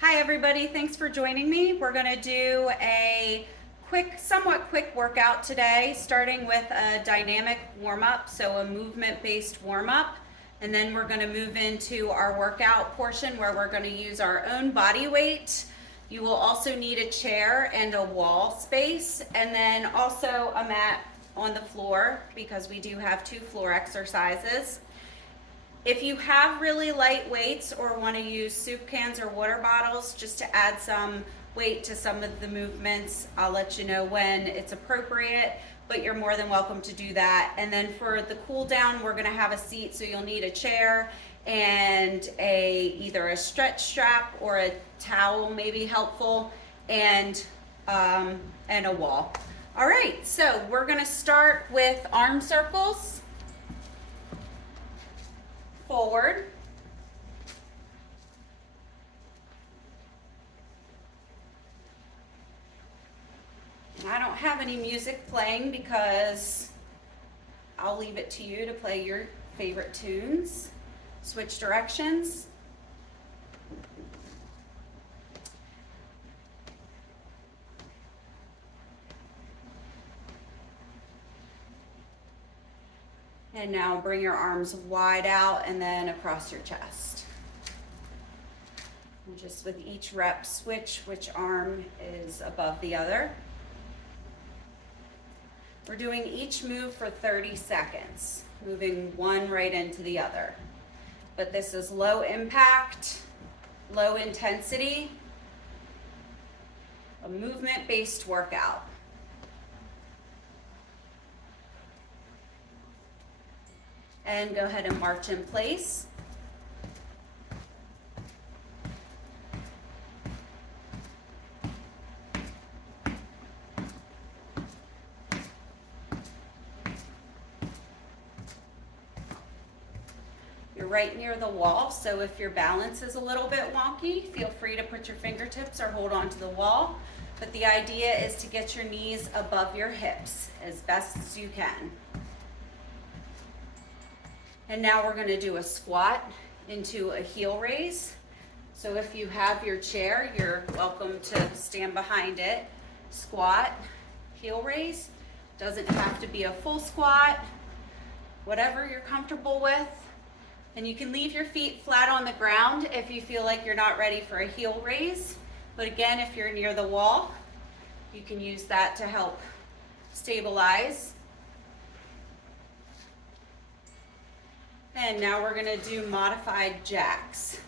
Hi everybody, thanks for joining me. We're gonna do a somewhat quick workout today, starting with a dynamic warm-up, so a movement-based warm-up. And then we're gonna move into our workout portion where we're gonna use our own body weight. You will also need a chair and a wall space, and then also a mat on the floor because we do have 2 floor exercises. If you have really light weights or want to use soup cans or water bottles just to add some weight to some of the movements, I'll let you know when it's appropriate, but you're more than welcome to do that. And then for the cool down, we're going to have a seat, so you'll need a chair and either a stretch strap or a towel may be helpful, and a wall. All right, so we're going to start with arm circles. Forward. I don't have any music playing because I'll leave it to you to play your favorite tunes. Switch directions. And now bring your arms wide out and then across your chest. And just with each rep, switch which arm is above the other. We're doing each move for 30 seconds, moving one right into the other. But this is low impact, low intensity, a movement-based workout. And go ahead and march in place. You're right near the wall, so if your balance is a little bit wonky, feel free to put your fingertips or hold on to the wall. But the idea is to get your knees above your hips as best as you can. And now we're going to do a squat into a heel raise. So if you have your chair, you're welcome to stand behind it. Squat, heel raise. Doesn't have to be a full squat, whatever you're comfortable with. And you can leave your feet flat on the ground if you feel like you're not ready for a heel raise. But again, if you're near the wall, you can use that to help stabilize. And now we're going to do modified jacks.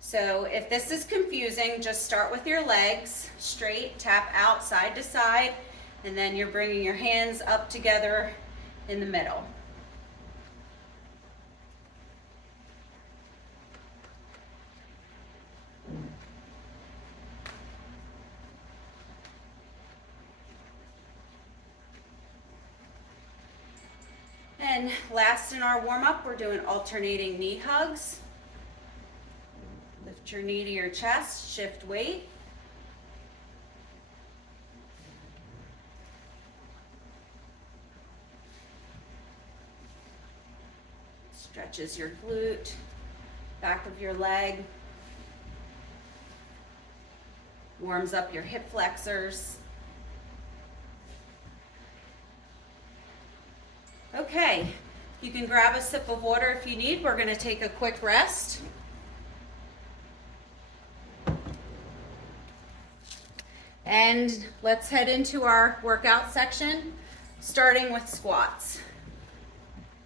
So if this is confusing, just start with your legs straight, tap out side to side, and then you're bringing your hands up together in the middle. And last in our warm-up, we're doing alternating knee hugs. Lift your knee to your chest, shift weight. Stretches your glute, back of your leg. Warms up your hip flexors. Okay, you can grab a sip of water if you need. We're going to take a quick rest. And let's head into our workout section, starting with squats.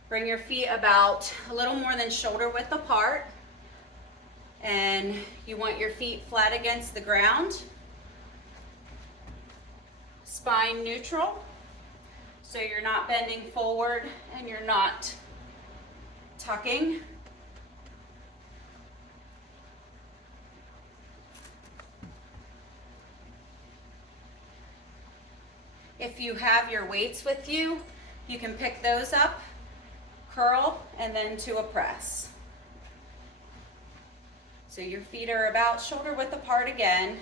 Bring your feet about a little more than shoulder width apart. And you want your feet flat against the ground. Spine neutral. So you're not bending forward and you're not tucking. If you have your weights with you, you can pick those up, curl, and then to a press. So your feet are about shoulder width apart again,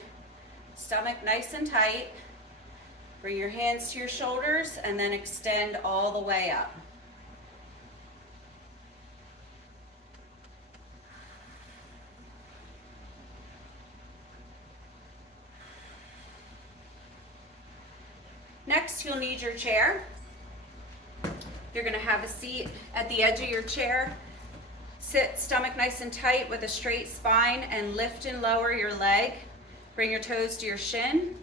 stomach nice and tight. Bring your hands to your shoulders and then extend all the way up. Next, you'll need your chair. You're gonna have a seat at the edge of your chair. Sit stomach nice and tight with a straight spine and lift and lower your leg. Bring your toes to your shin.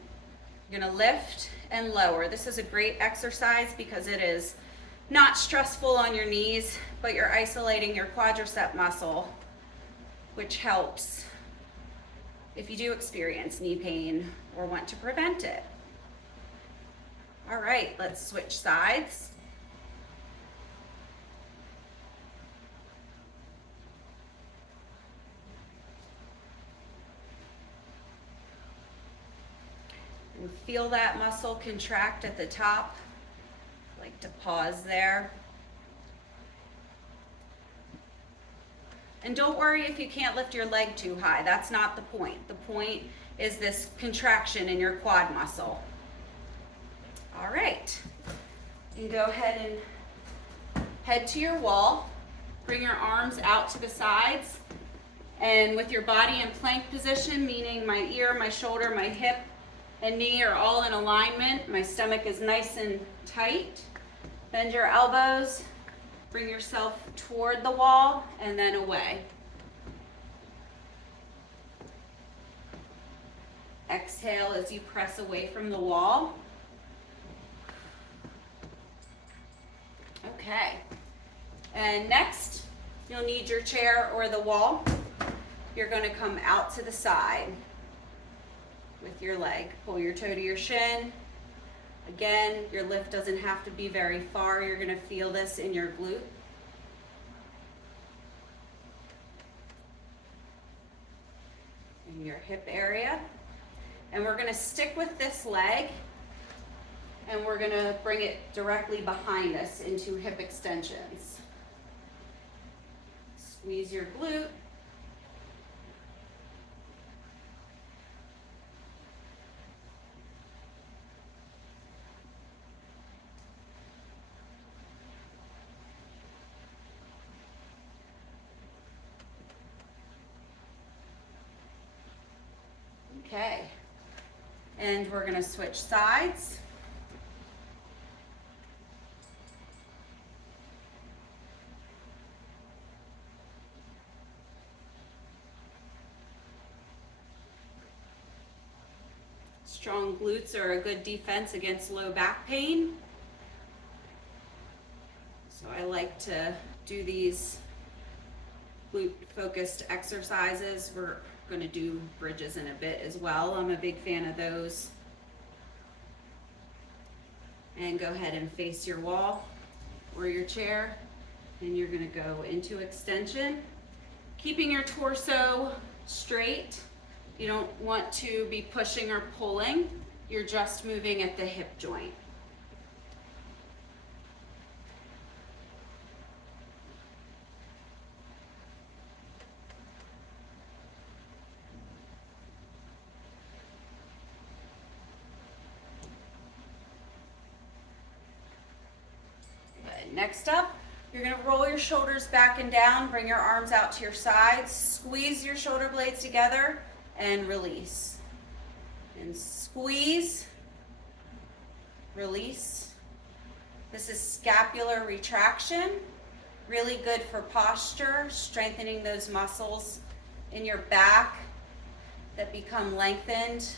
You're gonna lift and lower. This is a great exercise because it is not stressful on your knees, but you're isolating your quadricep muscle, which helps if you do experience knee pain or want to prevent it. All right, let's switch sides. And feel that muscle contract at the top. I like to pause there. And don't worry if you can't lift your leg too high. That's not the point. The point is this contraction in your quad muscle. All right. You can go ahead and head to your wall. Bring your arms out to the sides. And with your body in plank position, meaning my ear, my shoulder, my hip, and knee are all in alignment. My stomach is nice and tight. Bend your elbows. Bring yourself toward the wall and then away. Exhale as you press away from the wall. Okay. And next, you'll need your chair or the wall. You're going to come out to the side with your leg. Pull your toe to your shin. Again, your lift doesn't have to be very far. You're going to feel this in your glute. In your hip area. And we're going to stick with this leg and we're going to bring it directly behind us into hip extensions. Squeeze your glute. Okay, and we're going to switch sides. Strong glutes are a good defense against low back pain. So I like to do these glute focused exercises. We're going to do bridges in a bit as well. I'm a big fan of those. And go ahead and face your wall or your chair, and you're going to go into extension, keeping your torso straight. You don't want to be pushing or pulling. You're just moving at the hip joint. Next up, you're going to roll your shoulders back and down, bring your arms out to your sides, squeeze your shoulder blades together, and release. And squeeze, release. This is scapular retraction, really good for posture, strengthening those muscles in your back that become lengthened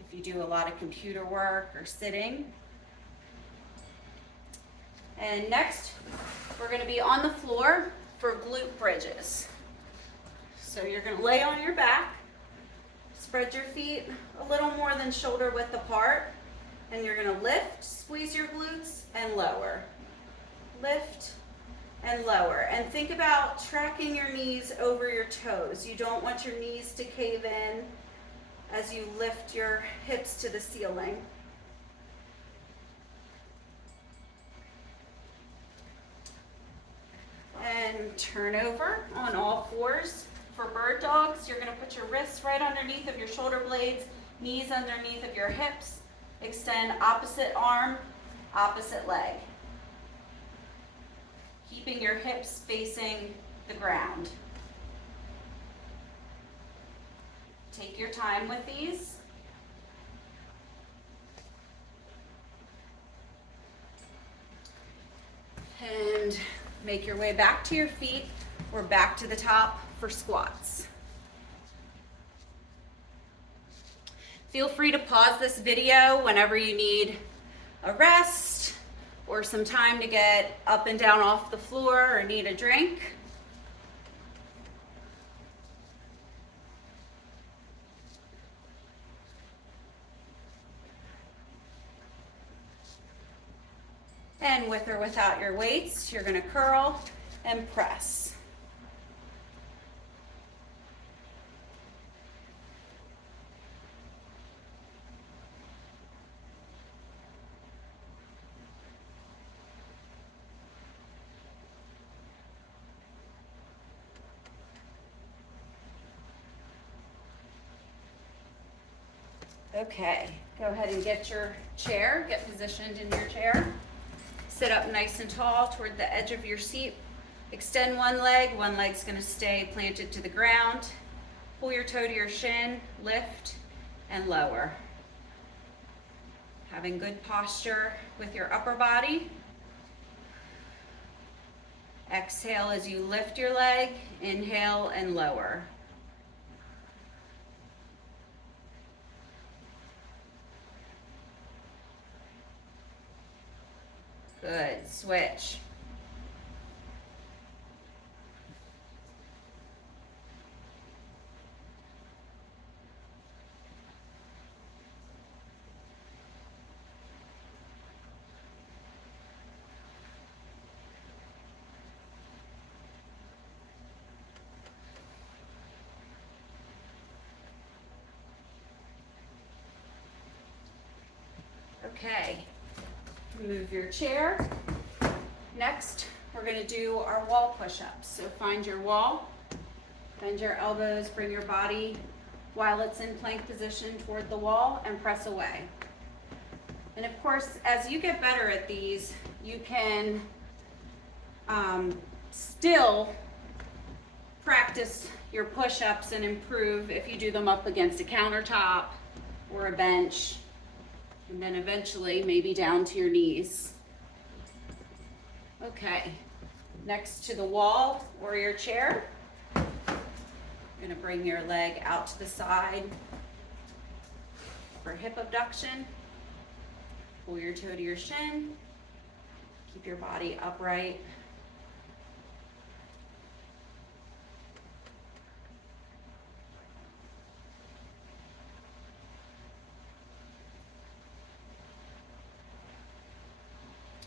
if you do a lot of computer work or sitting. And next, we're going to be on the floor for glute bridges. So you're going to lay on your back, spread your feet a little more than shoulder width apart, and you're going to lift, squeeze your glutes, and lower. Lift and lower. And think about tracking your knees over your toes. You don't want your knees to cave in as you lift your hips to the ceiling. And turn over on all fours. For bird dogs, you're going to put your wrists right underneath of your shoulder blades, knees underneath of your hips. Extend opposite arm, opposite leg. Keeping your hips facing the ground. Take your time with these. and make your way back to your feet or back to the top for squats. Feel free to pause this video whenever you need a rest or some time to get up and down off the floor or need a drink. And with or without your weights, you're going to curl and press. Okay, go ahead and get your chair, get positioned in your chair. Sit up nice and tall toward the edge of your seat. Extend one leg's gonna stay planted to the ground. Pull your toe to your shin, lift and lower. Having good posture with your upper body. Exhale as you lift your leg, inhale and lower. Good, switch. Okay, move your chair. Next, we're going to do our wall push-ups. So find your wall, bend your elbows, bring your body while it's in plank position toward the wall and press away. And of course, as you get better at these, you can still practice your push-ups and improve if you do them up against a countertop or a bench, and then eventually maybe down to your knees. Okay, next to the wall or your chair, you're gonna bring your leg out to the side for hip abduction. Pull your toe to your shin. Keep your body upright.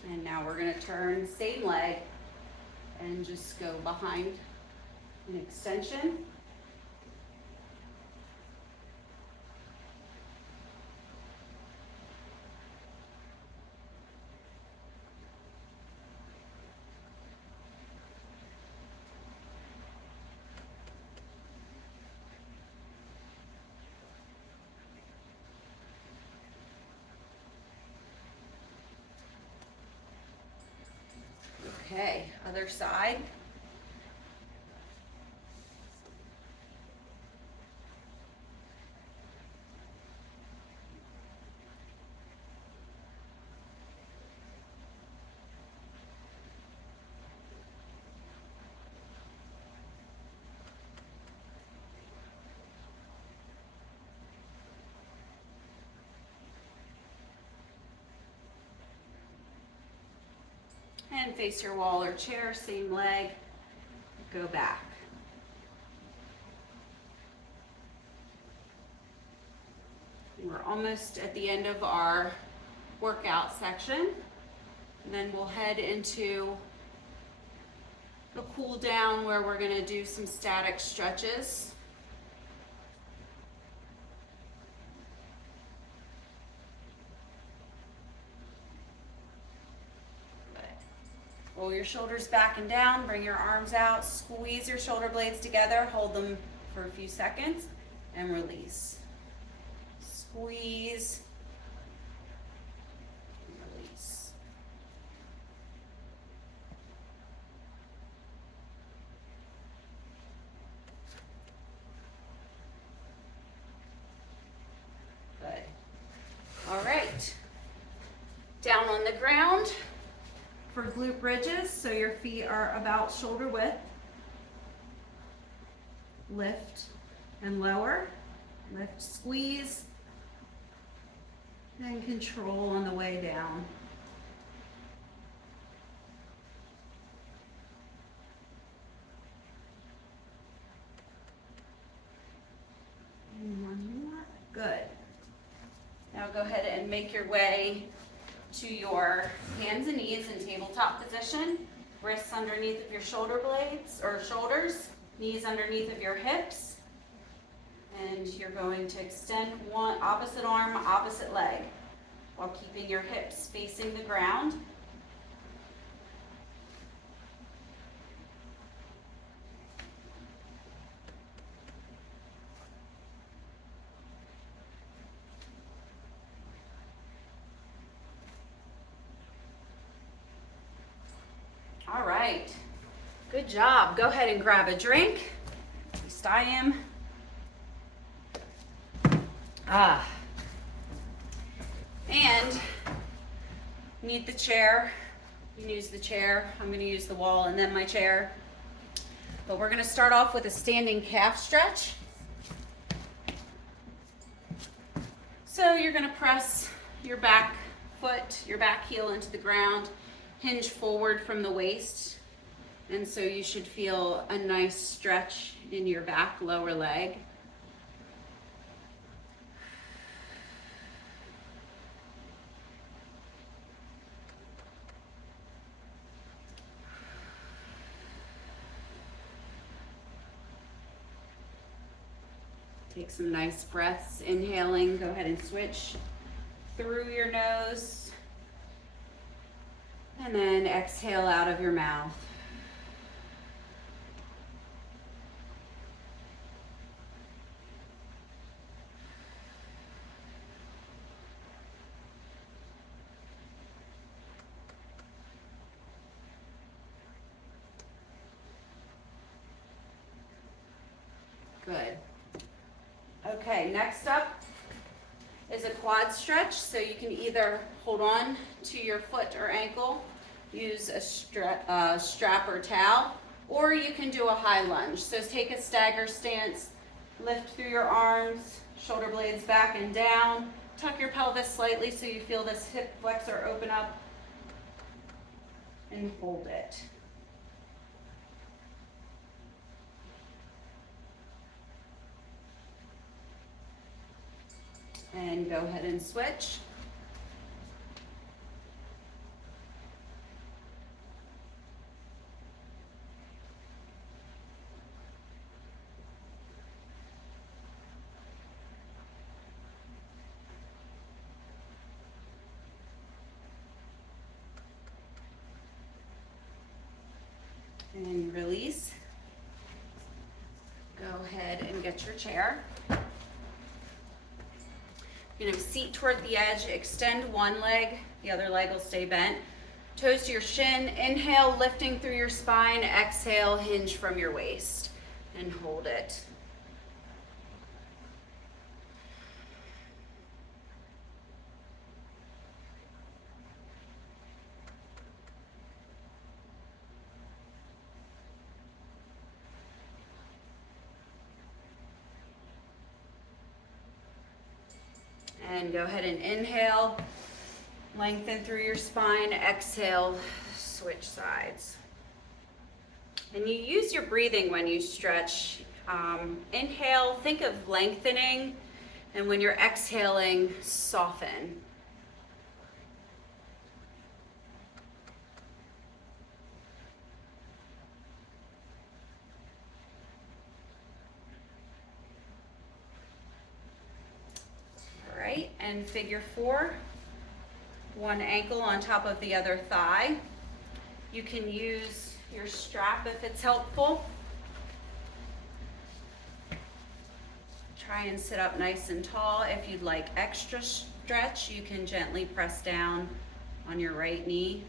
And now we're going to turn same leg and just go behind an extension. Okay, other side. And face your wall or chair, same leg, go back. We're almost at the end of our workout section. And then we'll head into a cool down where we're going to do some static stretches. Roll your shoulders back and down, bring your arms out, squeeze your shoulder blades together, hold them for a few seconds, and release. Squeeze, and release. Good. All right. Down on the ground for glute bridges, so your feet are about shoulder width. Lift and lower, lift, squeeze, and control on the way down. And one more, good. Now go ahead and make your way to your hands and knees in tabletop position, wrists underneath of your shoulder blades or shoulders, knees underneath of your hips, and you're going to extend one opposite arm, opposite leg, while keeping your hips facing the ground. All right, good job. Go ahead and grab a drink. At least I am. And need the chair. You can use the chair. I'm going to use the wall and then my chair. But we're going to start off with a standing calf stretch. So you're going to press your back foot, your back heel into the ground, hinge forward from the waist. And so you should feel a nice stretch in your back lower leg. Take some nice breaths, inhaling. Go ahead and switch through your nose. And then exhale out of your mouth. Good. Okay, next up is a quad stretch. So you can either hold on to your foot or ankle, use a strap or towel, or you can do a high lunge. So take a stagger stance, lift through your arms, shoulder blades back and down, tuck your pelvis slightly so you feel this hip flexor open up, and hold it. And go ahead and switch. And release. Go ahead and get your chair. You're gonna seat toward the edge, extend one leg, the other leg will stay bent. Toes to your shin, inhale, lifting through your spine, exhale, hinge from your waist, and hold it. And go ahead and inhale, lengthen through your spine, exhale, switch sides. And you use your breathing when you stretch. Inhale, think of lengthening, and when you're exhaling, soften. And figure four, one ankle on top of the other thigh. You can use your strap if it's helpful. Try and sit up nice and tall. If you'd like extra stretch, you can gently press down on your right knee.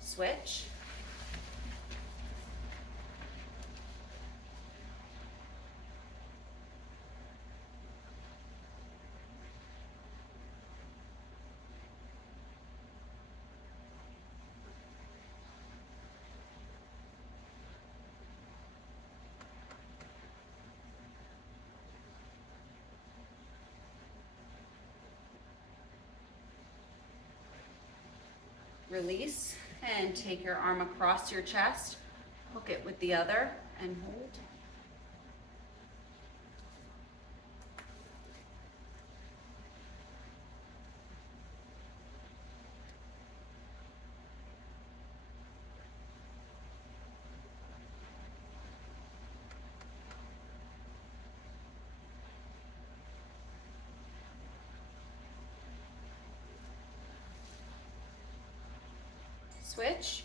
Switch. release, and take your arm across your chest, hook it with the other, and hold. Switch.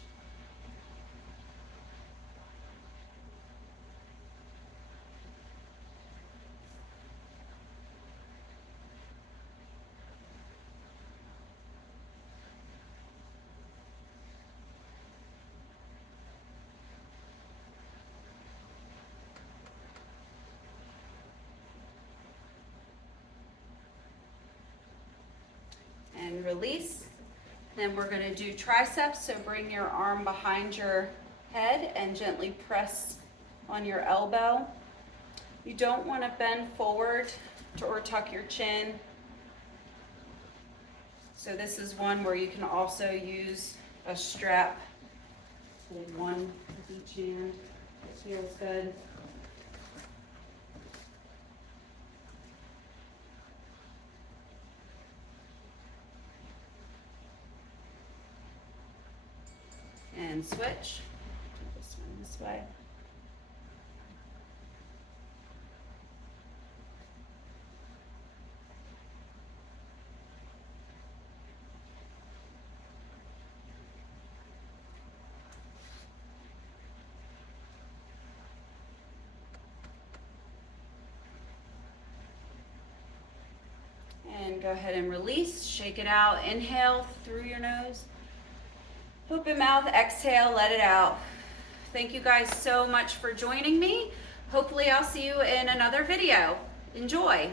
And release. Then we're going to do triceps, so bring your arm behind your head and gently press on your elbow. You don't want to bend forward or tuck your chin. So this is one where you can also use a strap. Hold one with each hand. It feels good. And switch. Do this one this way. And go ahead and release. Shake it out. Inhale through your nose. Open mouth, exhale, let it out. Thank you guys so much for joining me. Hopefully I'll see you in another video. Enjoy.